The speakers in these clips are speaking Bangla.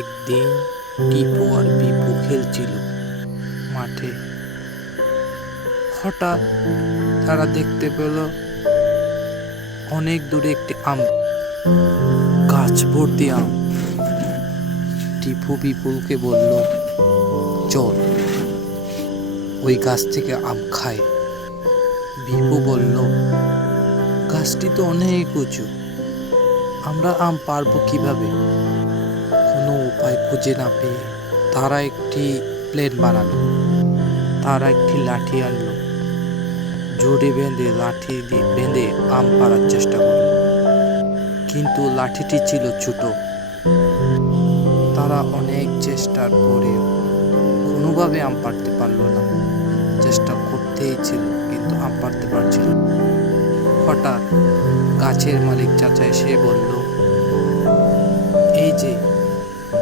একদিন টিপু আর বিপু খেলছিল মাঠে। হঠাৎ তারা দেখতে পেল অনেক দূরে একটি আম, গাছ ভর্তি আম। টিপু বিপুলকে বলল, চল, ওই গাছ থেকে আম খায় বিপু বলল, গাছটি তো অনেক উঁচু, আমরা আম পারব কীভাবে? খুঁজে না পেয়ে তারা একটি প্লেন বানালো। তারা একটি লাঠি আনলো। জোরে বেঁধে লাঠি দিয়ে বেঁধে আম পাড়ার চেষ্টা করল। কিন্তু লাঠিটি ছিল ছোট। তারা অনেক চেষ্টার পরেও কোনোভাবে আম পাড়তে পারল না। চেষ্টা করতেই ছিল, কিন্তু আম পাড়তে পারছিল হঠাৎ গাছের মালিক চাচা এসে বলল, এই যে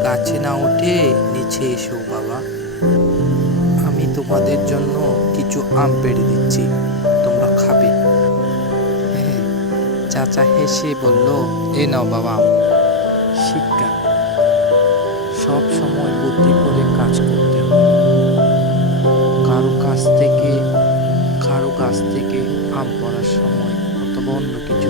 গাছে না উঠে নিচে এসো বাবা। আমি তোমাদের জন্য কিছু আম পেড়ে দিচ্ছি। তোমরা খাবে। হ্যাঁ চাচা হেসে বলল, এ নাও বাবা শিক্ষা। সব সময় বুদ্ধি করে কাজ করতে হবে। কারও কাছ থেকে, কারও কাছ থেকে আম পড়ার সময় অথবা অন্য কিছু